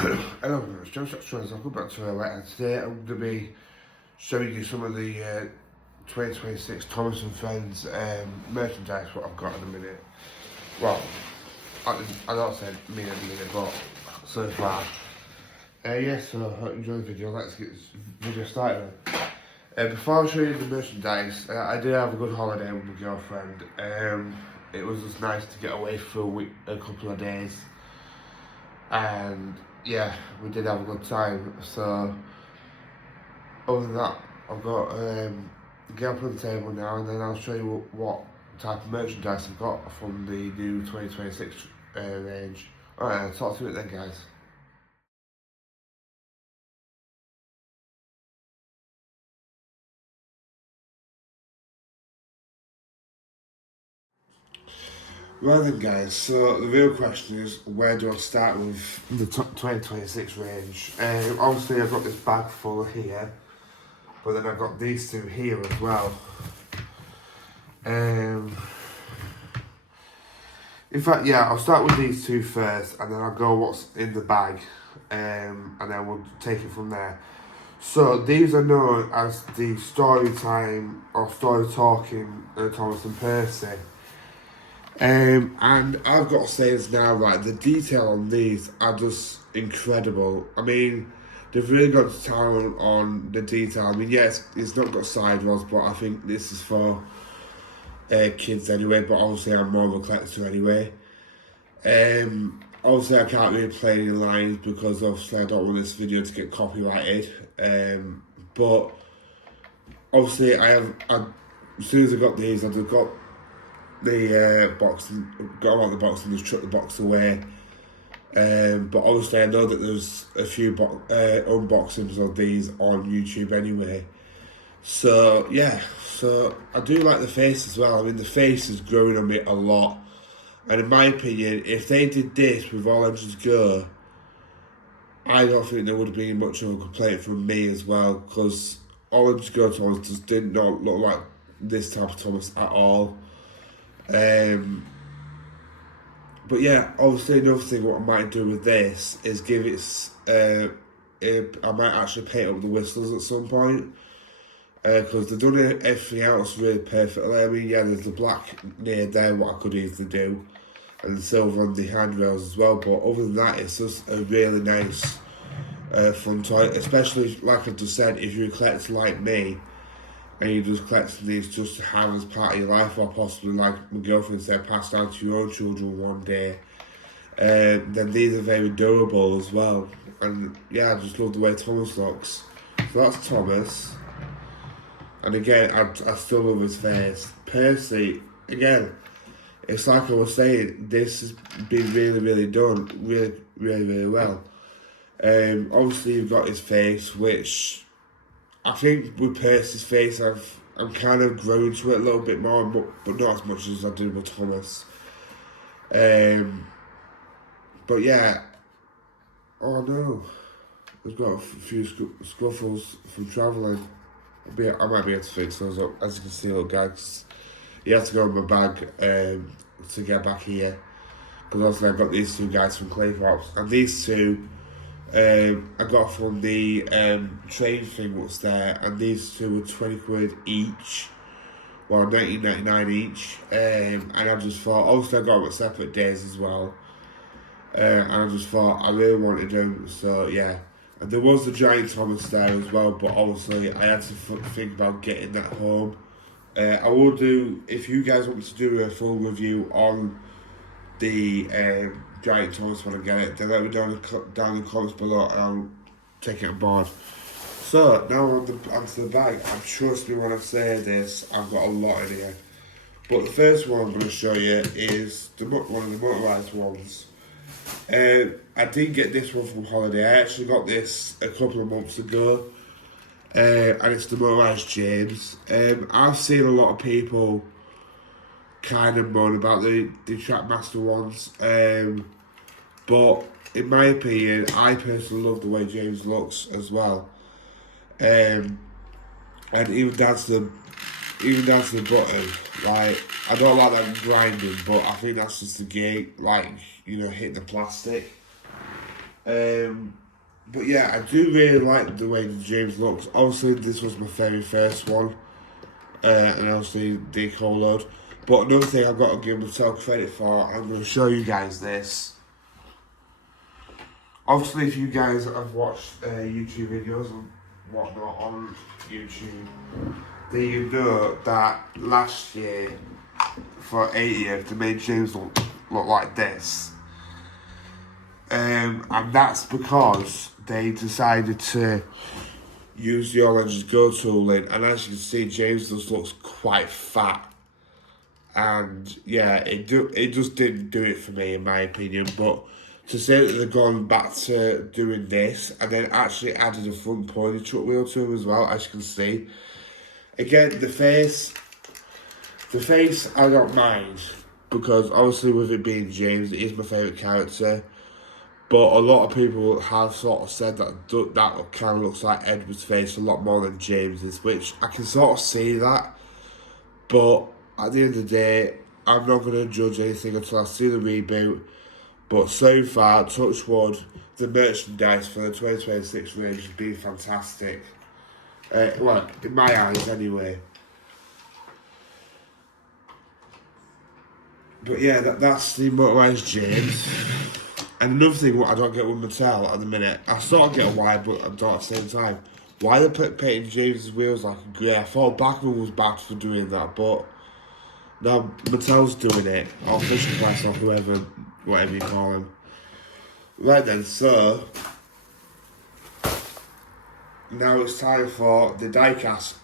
Hello, it's Joe Structures. I'll go back to and today I'm going to be showing you some of the 2026 Thomas and Friends merchandise, what I've got in a minute. Well, I don't say me in a minute, but so far. So I hope you enjoy the video. Let's get this video started. Before I show you the merchandise, I did have a good holiday with my girlfriend. It was just nice to get away for a couple of days. And yeah, we did have a good time. So other than that, I've got get up on the table now, and then I'll show you what type of merchandise I've got from the new 2026 range. Alright, I'll talk to you then, guys. Right then, guys, so the real question is, where do I start with the 2026 range? Obviously I've got this bag full here, but then I've got these two here as well. In fact, yeah, I'll start with these two first, and then I'll go what's in the bag, and then we'll take it from there. So these are known as the Story Time or Story Talking Thomas and Percy. And I've got to say this now, right, the detail on these are just incredible. I mean, they've really got the talent on the detail. I mean, yes, it's not got sidewalls, but I think this is for kids anyway, but obviously I'm more of a collector anyway. Obviously I can't really play any lines because obviously I don't want this video to get copyrighted. But obviously as soon as I got these, I've got the box, got them out the box and just chucked the box away. But obviously I know that there's a few unboxings of these on YouTube anyway. So yeah, so I do like the face as well. I mean, the face is growing on me a lot. And in my opinion, if they did this with All Engines Go, I don't think there would have been much of a complaint from me as well, because All Engines Go Thomas just did not look like this type of Thomas at all. But yeah, obviously another thing what I might do with this is give it, I might actually paint up the whistles at some point, because they've done everything else really perfectly. I mean, yeah, there's the black near there, what I could easily do, and the silver on the handrails as well, but other than that, it's just a really nice, fun toy, especially, like I just said, if you're a collector like me, and you're just collecting these just to have as part of your life, or possibly, like my girlfriend said, pass down to your own children one day, then these are very durable as well. And yeah, I just love the way Thomas looks. So that's Thomas. And again, I still love his face. Percy, again, it's like I was saying, this has been really done, really well. Obviously you've got his face, which I think with Percy's face, I'm kind of growing to it a little bit more, but not as much as I did with Thomas. But yeah, oh no, I've got a few scuffles from travelling. I might be able to fix those up. As you can see, look guys, you have to go in my bag to get back here, because obviously I got these two guys from Claythorpes, and these two I got from the train thing what's there, and these two were 20 quid each, well 19.99 each, and I just thought, obviously I got them at separate days as well, and I just thought I really wanted them, so yeah. And there was the giant Thomas there as well, but obviously I had to think about getting that home. I will do, if you guys want me to do a full review on the giant Thomas when I get it, then let me down in the comments below and I'll take it on board. So now onto the bag, and trust me when I say this, I've got a lot in here. But the first one I'm going to show you is one of the motorised ones. I did get this one from holiday. I actually got this a couple of months ago, and it's the motorised James. I've seen a lot of people kind of moan about the Trackmaster ones, but in my opinion, I personally love the way James looks as well, and even down to the button. Like, I don't like that grinding, but I think that's just the gate, like, you know, hitting the plastic. But yeah, I do really like the way James looks. Obviously, this was my very first one, and obviously Decolored. But another thing I've got to give myself credit for, I'm going to show you guys this. Obviously, if you guys have watched YouTube videos and whatnot on YouTube, then you know that last year, for 80th, they made James look like this. And that's because they decided to use the All Legends Go tooling, and as you can see, James just looks quite fat. And yeah, it just didn't do it for me, in my opinion. But to say that they've gone back to doing this and then actually added a front pony truck wheel to him as well, as you can see. Again, the face I don't mind, because obviously with it being James, it is my favourite character. But a lot of people have sort of said that that kind of looks like Edward's face a lot more than James's, which I can sort of see that. But at the end of the day, I'm not going to judge anything until I see the reboot. But so far, touch wood, the merchandise for the 2026 range has been fantastic. Well, in my eyes anyway. But yeah, that's the motorised James. And another thing what I don't get with Mattel at the minute, I sort of get why, but I don't at the same time. Why they painting James's wheels like a grey? I thought Bachmann was bad for doing that, but now Mattel's doing it, or Fisher Price, or whoever, whatever you call him. Right then, so now it's time for the diecast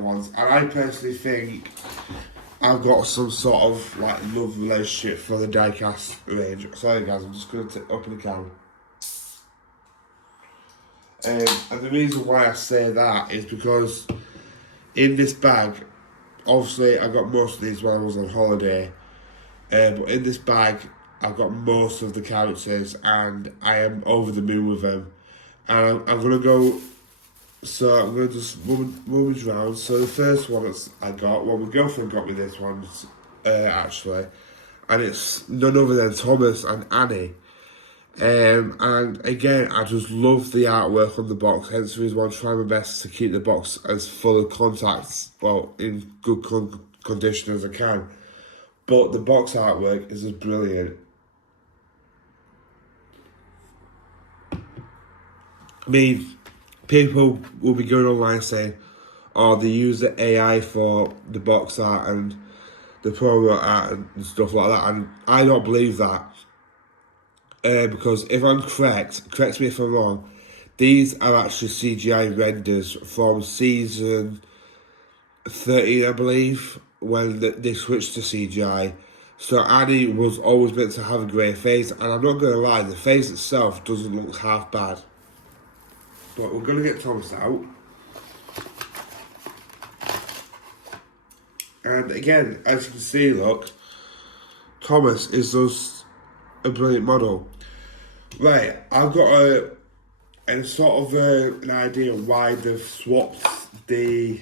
ones, and I personally think I've got some sort of like love relationship for the diecast range. Sorry guys, I'm just going to open the can. And the reason why I say that is because in this bag, obviously I got most of these when I was on holiday, but in this bag I've got most of the characters and I am over the moon with them. And I'm going to go, so I'm going to just rummage around. So the first one that I got, well, my girlfriend got me this one, actually, and it's none other than Thomas and Annie. And again, I just love the artwork on the box, hence the reason why I'm trying my best to keep the box as full of contacts, well, in good condition as I can. But the box artwork is just brilliant. I mean, people will be going online saying, oh, they use the AI for the box art and the promo art and stuff like that, and I don't believe that. Because if I'm correct me if I'm wrong, these are actually CGI renders from season 13, I believe, when they switched to CGI. So Annie was always meant to have a grey face, and I'm not going to lie, the face itself doesn't look half bad. But we're going to get Thomas out. And again, as you can see, look, Thomas is just a brilliant model. Right, I've got a sort of an idea why they've swapped the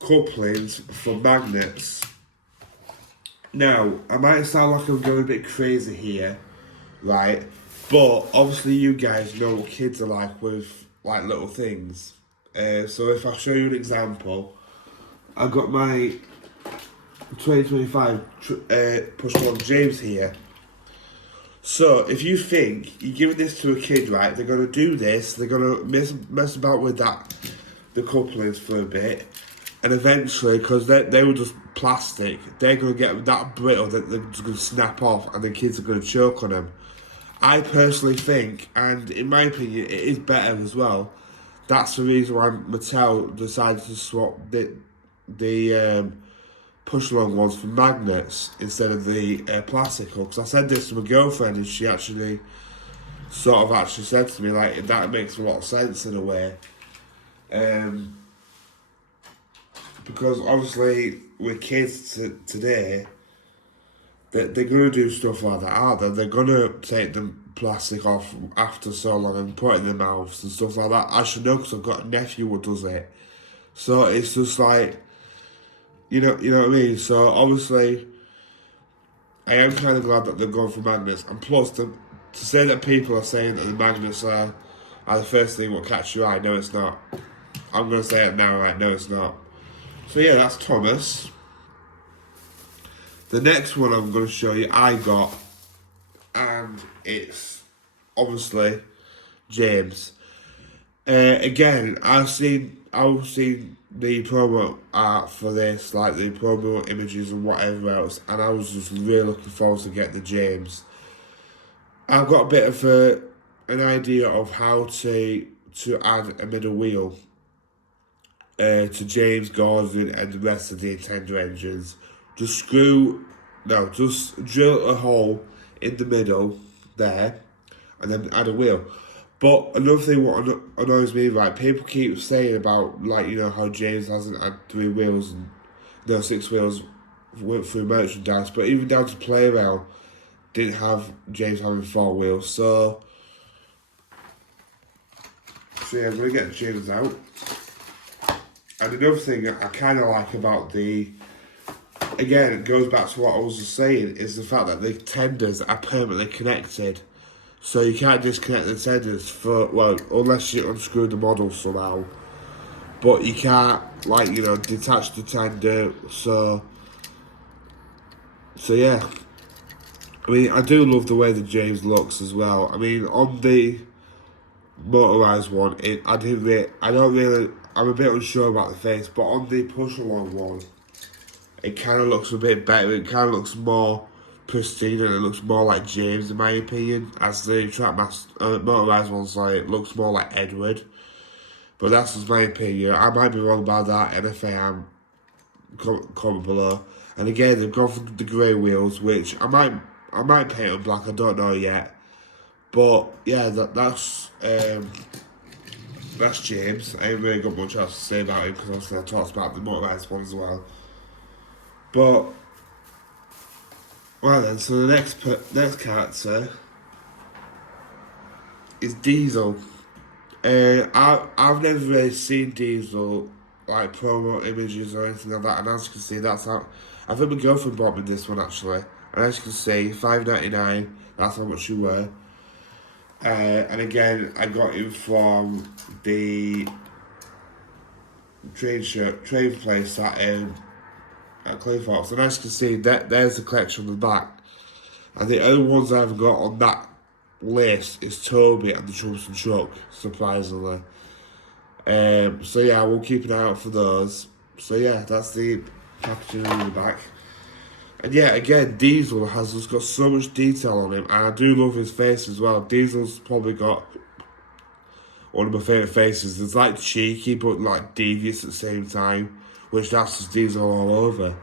couplings for magnets. Now, I might sound like I'm going a bit crazy here, right? But obviously you guys know what kids are like with like little things. So if I show you an example, I've got my 2025 push-one James here. So if you think you're giving this to a kid, right, they're going to do this, they're going to mess about with the couplings for a bit, and eventually, because they were just plastic, they're going to get that brittle that they're just going to snap off, and the kids are going to choke on them. I personally think, and in my opinion, it is better as well. That's the reason why Mattel decided to swap the push-along ones for magnets instead of the plastic hooks. I said this to my girlfriend, and she actually said to me, like, that makes a lot of sense in a way. Because obviously with kids today, they're going to do stuff like that, aren't they? They're going to take the plastic off after so long and put it in their mouths and stuff like that. I should know because I've got a nephew who does it. So it's just like, you know what I mean? So obviously, I am kind of glad that they've gone for magnets. And plus, to say that people are saying that the magnets are the first thing what catch your eye, no it's not. I'm going to say it now, right? No it's not. So yeah, that's Thomas. The next one I'm going to show you, I got, and it's obviously James. Again, I've seen the promo art for this, like the promo images and whatever else, and I was just really looking forward to get the James. I've got a bit of an idea of how to add a middle wheel to James, Gordon, and the rest of the Nintendo engines. Just drill a hole in the middle there, and then add a wheel. But another thing what annoys me, right, people keep saying about, like, you know, how James hasn't had 3 wheels and 6 wheels went through merchandise, but even down to Playrail didn't have James having 4 wheels, so yeah, I'm going to get James out. And another thing I kind of like about again, it goes back to what I was just saying, is the fact that the tenders are permanently connected. So you can't disconnect the tenders unless you unscrew the model somehow. But you can't, like, you know, detach the tender, so yeah. I mean, I do love the way the James looks as well. I mean, on the motorised one, I'm a bit unsure about the face, but on the push-along one, it kind of looks a bit better. It kind of looks more pristine and it looks more like James, in my opinion. As the motorised one, it looks more like Edward. But that's just my opinion. I might be wrong about that, and if I am, comment below. And again, they've gone for the grey wheels, which I might paint them black. I don't know yet. But yeah, that's James. I ain't really got much else to say about him because obviously I talked about the motorised one as well. But well then, so the next character is Diesel. I've never really seen Diesel, like, promo images or anything like that, and as you can see, that's how I think my girlfriend bought me this one actually. And as you can see, $5.99. That's how much you were. And again, I got him from the train place at Claythorpes. And as you can see, there's the collection on the back. And the only ones I've got on that list is Toby and the Troublesome Truck, surprisingly. So yeah, we'll keep an eye out for those. So yeah, that's the packaging in the back. And yeah, again, Diesel has just got so much detail on him, and I do love his face as well. Diesel's probably got one of my favourite faces. It's like cheeky, but like devious at the same time, which that's just Diesel all over.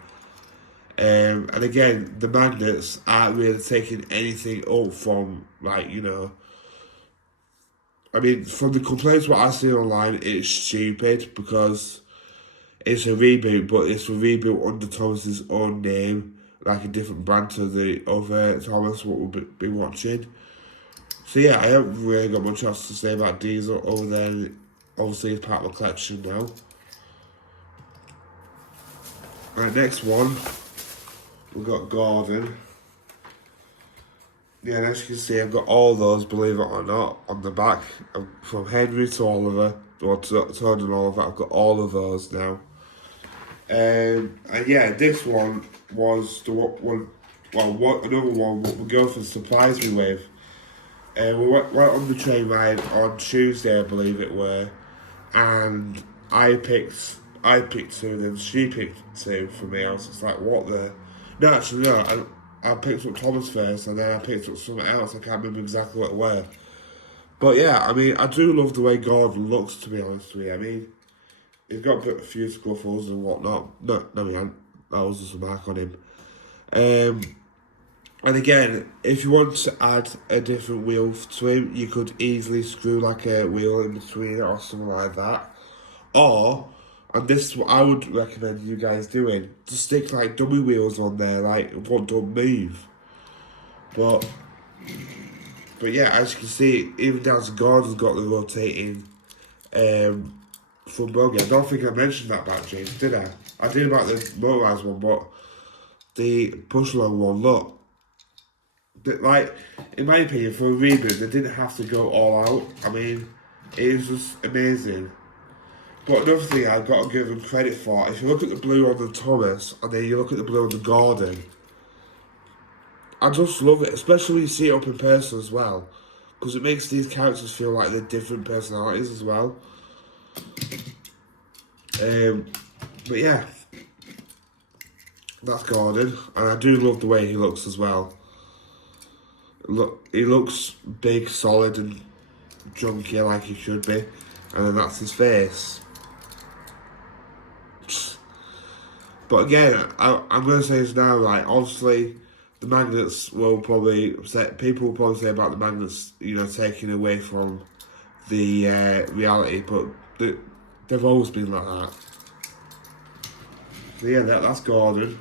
And again, the magnets aren't really taking anything up from, like, you know, I mean, from the complaints what I see online, it's stupid because it's a reboot, but it's a reboot under Thomas's own name, like a different brand to the other Thomas what we'll be watching. So yeah, I haven't really got much else to say about Diesel other than obviously it's part of the collection now. Right, next one, we've got Gordon. Yeah, and as you can see, I've got all those, believe it or not, on the back. From Henry to Oliver, or Todd and Oliver, I've got all of those now. And yeah, this one was another one what my girlfriend surprised me with. We went on the train ride on Tuesday, I believe it were, and I picked 2, and then she picked 2 for me. I was just like, what the? No, actually, no. I picked up Thomas first, and then I picked up something else. I can't remember exactly what it were. But yeah, I mean, I do love the way Gordon looks, to be honest with you. I mean, he's got a few scuffles and whatnot. No, man, that was just a mark on him. And again, if you want to add a different wheel to him, you could easily screw like a wheel in between it or something like that. Or, and this is what I would recommend you guys doing, to stick like dummy wheels on there, like what don't move. But yeah, as you can see, even down to Gordon's got the rotating front buggy. I don't think I mentioned that about James, did I? I did about the motorised one, but the push along one, look. Like, in my opinion, for a reboot, they didn't have to go all out. I mean, it was just amazing. But another thing I've got to give them credit for, if you look at the blue on the Thomas, and then you look at the blue on the Gordon, I just love it, especially when you see it up in person as well. Because it makes these characters feel like they're different personalities as well. But yeah, that's Gordon, and I do love the way he looks as well. Look, he looks big, solid, and junky like he should be, and then that's his face. But again, I'm going to say this now, like, obviously, the magnets will probably say, people will probably say about the magnets, you know, taking away from the reality, but they've always been like that. So yeah, that's Gordon.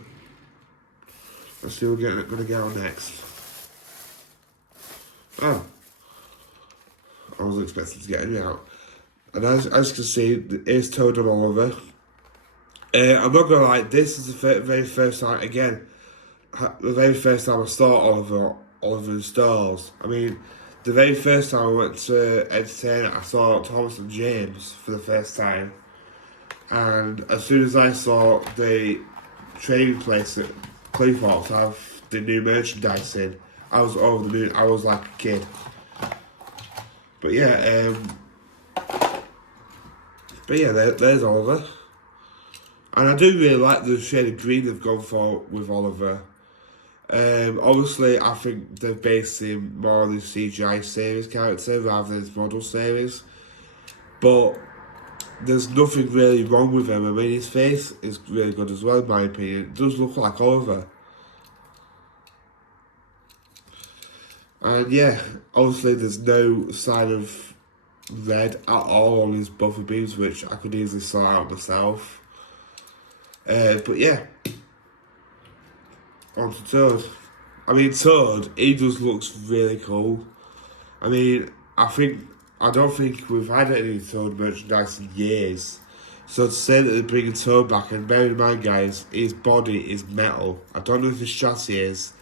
Let's see what we're going to get on next. Oh, I wasn't expecting to get any out. And as you can see, here's Toad and Oliver. I'm not going to lie, this is the very first time, again, the very first time I saw Oliver in stores. I mean, the very first time I went to entertain, I saw Thomas and James for the first time. And as soon as I saw the trading place at Cleethorpes have the new merchandise in, I was over the moon. I was like a kid. But yeah, there's Oliver. And I do really like the shade of green they've gone for with Oliver. Obviously, I think they've based him more on the CGI series character rather than his model series. But there's nothing really wrong with him. I mean, his face is really good as well, in my opinion. It does look like Oliver. And yeah, obviously there's no sign of red at all on his buffer beams, which I could easily sort out myself. But yeah, on to Toad. I mean, Toad, he just looks really cool. I mean, I don't think we've had any Toad merchandise in years. So to say that they're bringing Toad back, and bear in mind, guys, his body is metal. I don't know if his chassis is,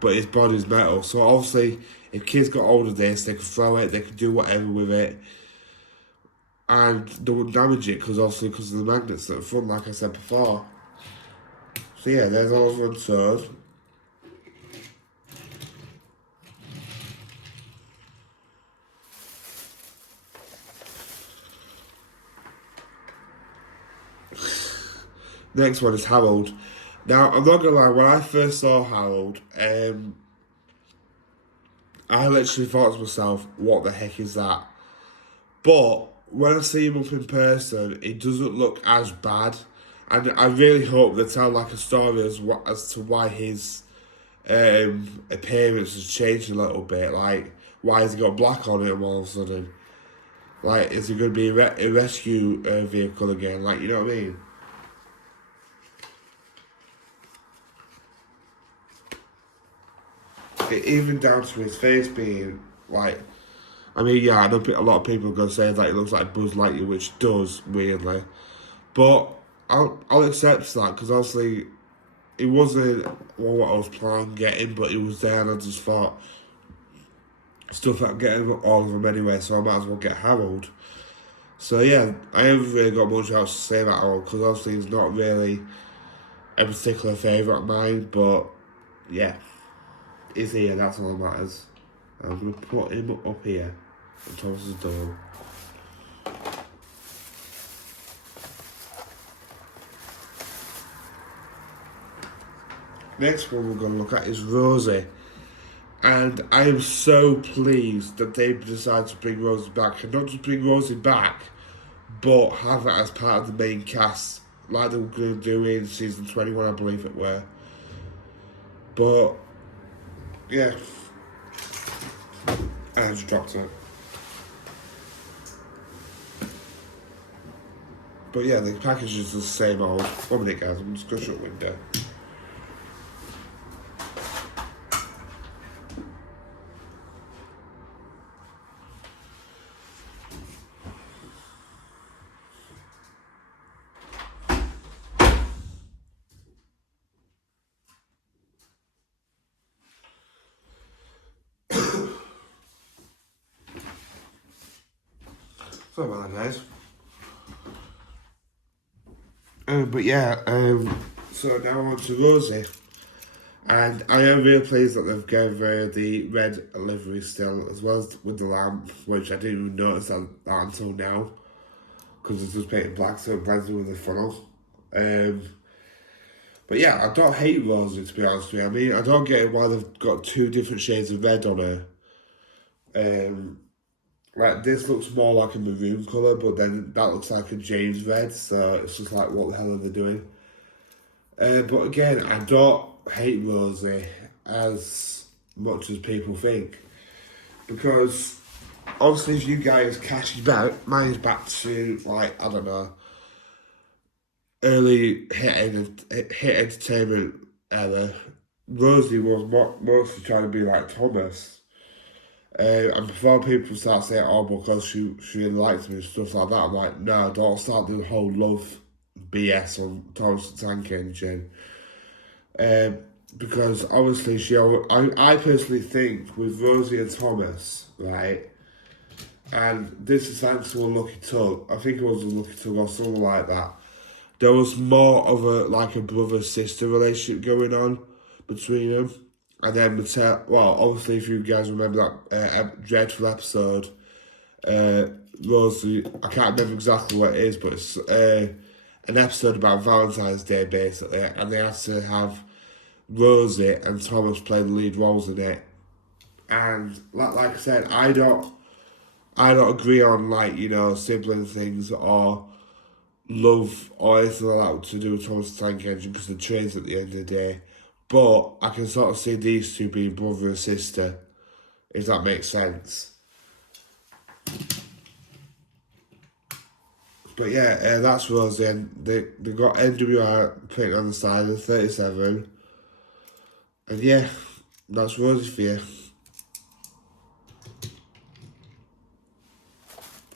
but his body's metal. So obviously, if kids got hold of this, they could throw it, they could do whatever with it, and they wouldn't damage it because of the magnets that are front, like I said before. So yeah, there's Oliver and Toad. Next one is Harold. Now, I'm not gonna lie, when I first saw Harold, I literally thought to myself, what the heck is that? But when I see him up in person, it doesn't look as bad. And I really hope they tell like a story as to why his appearance has changed a little bit. Like, why has he got black on him all of a sudden? Like, is he going to be a rescue vehicle again? Like, you know what I mean? Even down to his face being like, I mean, yeah, I know a lot of people are going to say that it looks like Buzz Lightyear, which does weirdly, but I'll accept that because obviously it wasn't what I was planning getting, but it was there, and I just thought stuff I'm getting all of them anyway, so I might as well get Harold. So yeah, I haven't really got much else to say about Harold because obviously he's not really a particular favourite of mine, but yeah. Is here, that's all that matters. I'm going to put him up here on Thomas's door. Next one we're going to look at is Rosie. And I am so pleased that they decided to bring Rosie back. And not just bring Rosie back, but have her as part of the main cast, like they were going to do in season 21, I believe it were. But, yeah. I just dropped it. But yeah, the package is the same old. 1 minute, guys, I'm just going to shut the window. Sorry about that, guys. But yeah, so now on to Rosie. And I am really pleased that they've given her the red livery still, as well as with the lamp, which I didn't even notice that until now, because it's just painted black, so it blends in with the funnel. But yeah, I don't hate Rosie, to be honest with you. I mean, I don't get why they've got two different shades of red on her. Like, this looks more like a maroon colour, but then that looks like a James red, so it's just like, what the hell are they doing? But again, I don't hate Rosie as much as people think, because obviously if you guys cast your back, mine's back to, like, I don't know, early hit entertainment era. Rosie was mostly trying to be like Thomas. And before people start saying, oh, because she really likes me and stuff like that, I'm like, no, don't start doing the whole love BS on Thomas the Tank Engine. Because obviously I personally think with Rosie and Thomas, right, and this is thanks to Unlucky Tug, I think it was Unlucky Tug or something like that, there was more of a brother-sister relationship going on between them. And then well, obviously if you guys remember that dreadful episode, Rosie, I can't remember exactly what it is, but it's an episode about Valentine's Day basically, and they had to have Rosie and Thomas play the lead roles in it. And like I said, I don't agree on, like, you know, sibling things or love or anything like that to do with Thomas the Tank Engine, because the trains at the end of the day. But I can sort of see these two being brother and sister, if that makes sense. But yeah, that's Rosie, and they got NWR printed on the side of 37. And yeah, that's Rosie for you.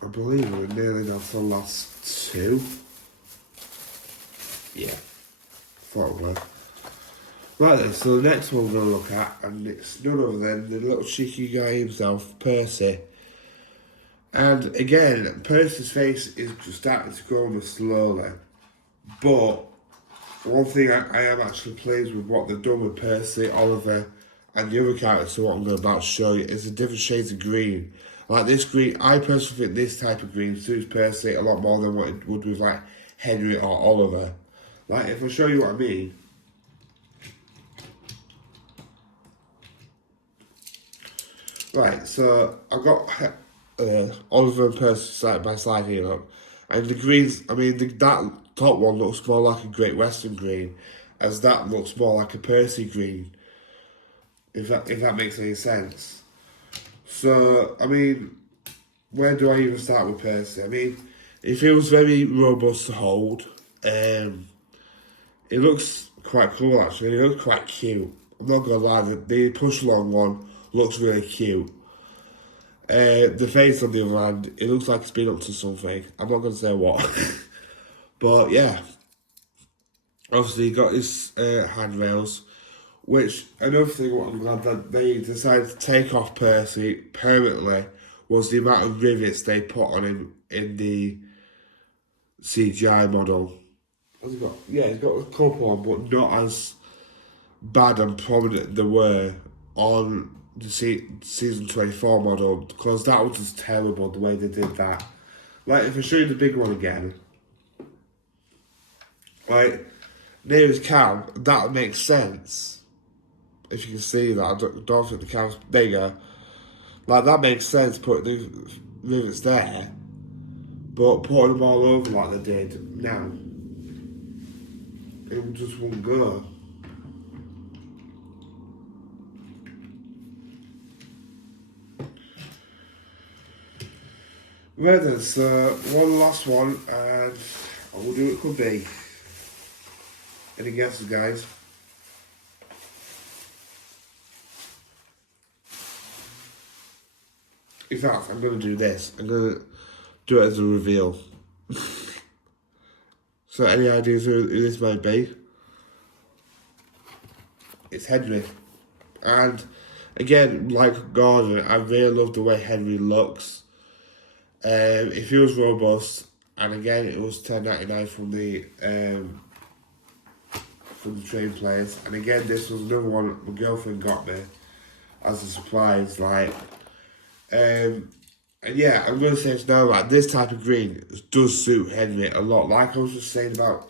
I believe we're nearly down to the last two. Yeah, thought we were. Right then, so the next one we're going to look at, and it's none other than the little cheeky guy himself, Percy. And again, Percy's face is starting to grow on slowly. But one thing I am actually pleased with what they've done with Percy, Oliver, and the other characters, so what I'm about to show you, is the different shades of green. Like this green, I personally think this type of green suits Percy a lot more than what it would with like Henry or Oliver. Like, if I show you what I mean. Right, so I've got Oliver and Percy side by side here, look. And the greens, I mean, that top one looks more like a Great Western green, as that looks more like a Percy green, if that makes any sense. So, I mean, where do I even start with Percy? I mean, it feels very robust to hold. It looks quite cool, actually. It looks quite cute. I'm not gonna lie, the push along one looks really cute. The face, on the other hand, it looks like it's been up to something. I'm not gonna say what. But yeah. Obviously, he got his handrails, which, another thing what I'm glad that they decided to take off Percy permanently was the amount of rivets they put on him in the CGI model. He's got a couple on, but not as bad and prominent they were on the season 24 model, because that was just terrible the way they did that. Like, if I show you the big one again, like, near his cam, that makes sense. If you can see that, I don't think the cam's, there you go. Like, that makes sense, putting the rivets there, but putting them all over like they did now, it just won't go. Right then, so one last one, and I will do it could be. Any guesses, guys? In fact, I'm going to do this. I'm going to do it as a reveal. So, any ideas who this might be? It's Henry. And again, like Gordon, I really love the way Henry looks. It feels robust, and again, it was $10.99 from the train place. And again, this was another one my girlfriend got me as a surprise. And yeah, I'm gonna say it's now, like, this type of green does suit Henry a lot. Like I was just saying about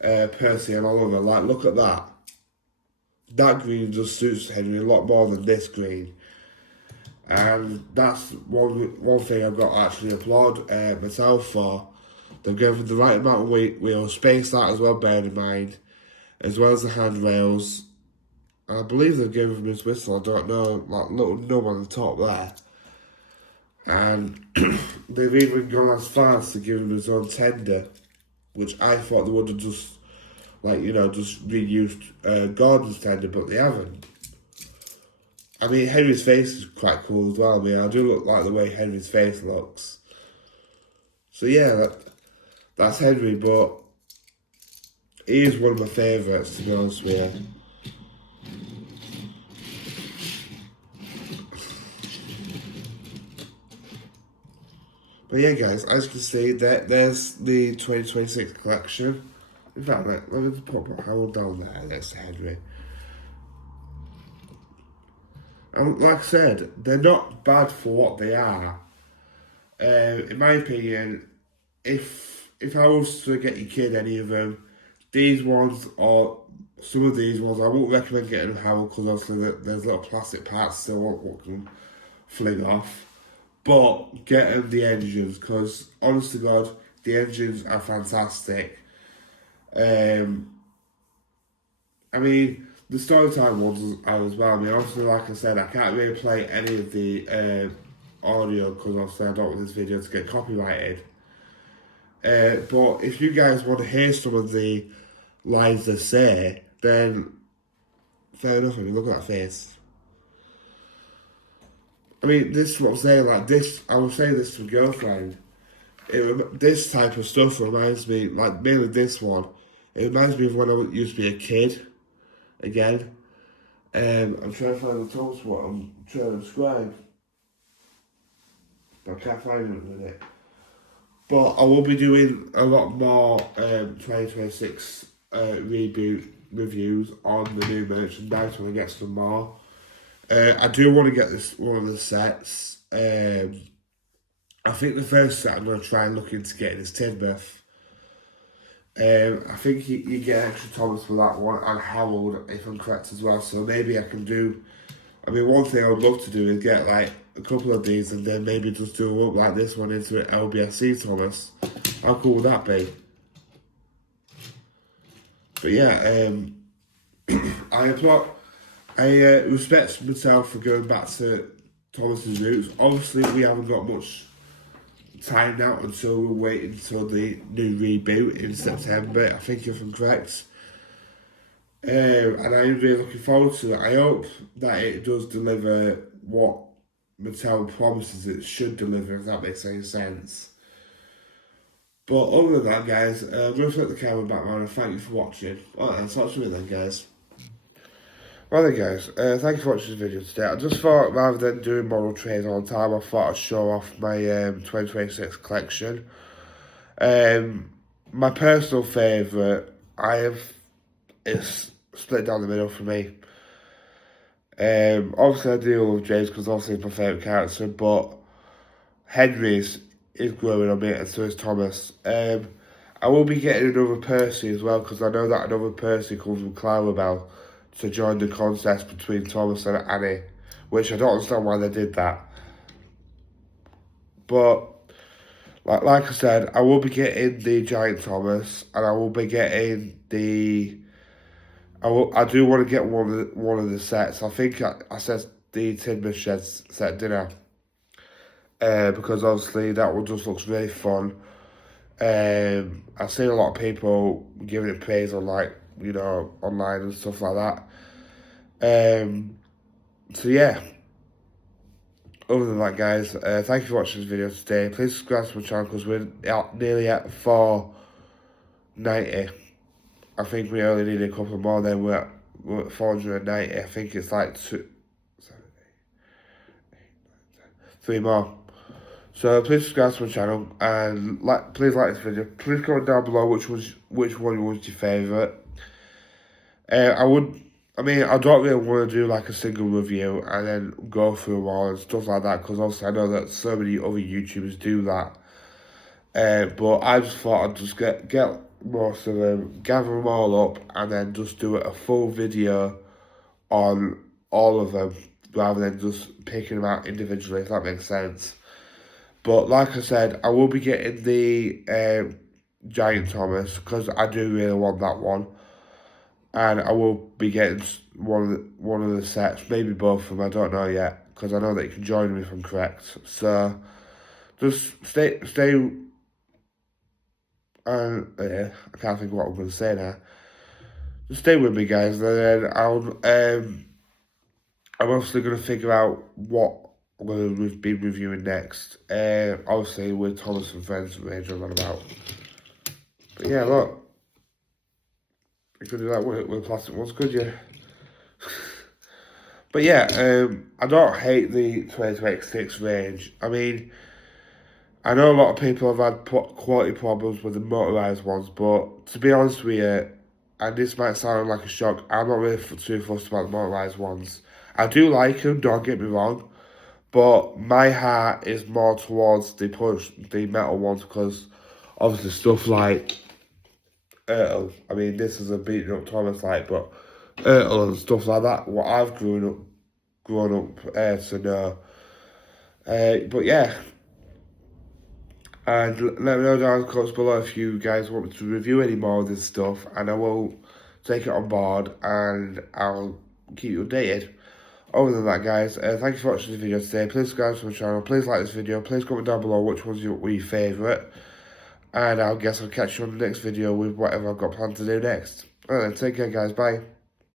Percy and Oliver. Like, look at that. That green just suits Henry a lot more than this green. And that's one thing I've got to actually applaud myself for. They've given the right amount of wheel space, that as well, bear in mind, as well as the handrails. And I believe they've given him his whistle, I don't know, like little nub on the top there. And they've even gone as far as to give him his own tender, which I thought they would have just, like, you know, just reused Gordon's tender, but they haven't. I mean, Henry's face is quite cool as well. I mean, I do look like the way Henry's face looks. So yeah, that's Henry, but he is one of my favourites, to be honest with you. But yeah, guys, as you can see, there's the 2026 collection. In fact, let me just put my hand down there next to Henry. And like I said, they're not bad for what they are. In my opinion, if I was to get your kid any of them, these ones or some of these ones, I wouldn't recommend getting them Howell because obviously there's little plastic parts still what can fling off. But get them the engines because, honest to God, the engines are fantastic. I mean, the Storytime ones are as well. I mean, obviously, like I said, I can't really play any of the audio because obviously I don't want this video to get copyrighted. But if you guys want to hear some of the lines they say, then fair enough. I mean, look at that face. I mean, this is what I'm saying. Like this, I was saying this to my girlfriend. This type of stuff reminds me, like mainly this one. It reminds me of when I used to be a kid. Again, I'm trying to find the top what I'm trying to describe, but I can't find it at the minute. But I will be doing a lot more 2026 reboot reviews on the new merchandise when I get some more. I do want to get this one of the sets. I think the first set I'm going to try and look into getting is Tidmouth. I think you get extra Thomas for that one and Harold, if I'm correct as well. So maybe I can do. I mean, one thing I would love to do is get like a couple of these and then maybe just do a look like this one into an LBSC Thomas. How cool would that be? But yeah, I respect myself for going back to Thomas's roots. Obviously, we haven't got much time now until we're waiting until the new reboot in September, I think, if I'm correct. And I'm really looking forward to it. I hope that it does deliver what Mattel promises it should deliver, if that makes any sense. But other than that, guys, I'm going to flip the camera back around and thank you for watching. Alright, that's watching it then, guys. Well then, guys, thank you for watching this video today. I just thought, rather than doing model trains all the time, I thought I'd show off my 2026 collection. My personal favourite, is split down the middle for me. Obviously I do love James because obviously he's my favourite character, but Henry's is growing on me and so is Thomas. I will be getting another Percy as well because I know that another Percy comes from Clarabelle to join the contest between Thomas and Annie, which I don't understand why they did that. But like I said, I will be getting the Giant Thomas, and I will be getting the. I do want to get one of the sets. I think I said the Tidmouth Shed set, didn't I? Because obviously that one just looks really fun. I've seen a lot of people giving it praise on online and stuff like that. So yeah. Other than that, guys, thank you for watching this video today. Please subscribe to my channel because we're nearly at 490. I think we only need a couple more, then we're at 490. I think it's like 3 more. So please subscribe to my channel and please like this video. Please comment down below which one was your favourite. I don't really want to do like a single review and then go through them all and stuff like that, because obviously I know that so many other YouTubers do that. But I just thought I'd just get most of them, gather them all up, and then just do a full video on all of them, rather than just picking them out individually, if that makes sense. But like I said, I will be getting the Giant Thomas, because I do really want that one. And I will be getting one of the sets, maybe both of them, I don't know yet, because I know that you can join me if I'm correct. So, just stay, I can't think of what I'm going to say now. Just stay with me, guys, and then I'm obviously going to figure out what I'm going to be reviewing next. Obviously with Thomas and Friends range I'm on about. But yeah, look. You could do that with plastic ones, could you? But yeah, I don't hate the 2026 range. I mean, I know a lot of people have had quality problems with the motorised ones, but to be honest with you, and this might sound like a shock, I'm not really too fussed about the motorised ones. I do like them, don't get me wrong, but my heart is more towards the metal ones, because obviously stuff like Ertl. I mean, this is a beaten up Thomas like, but Ertl and stuff like that, what I've grown up to know. But yeah, and let me know down in the comments below if you guys want me to review any more of this stuff, and I will take it on board and I'll keep you updated. Other than that, guys, thank you for watching this video today. Please subscribe to my channel, please like this video, please comment down below which ones were your favourite. And I'll catch you on the next video with whatever I've got planned to do next. Alright then, take care guys, bye.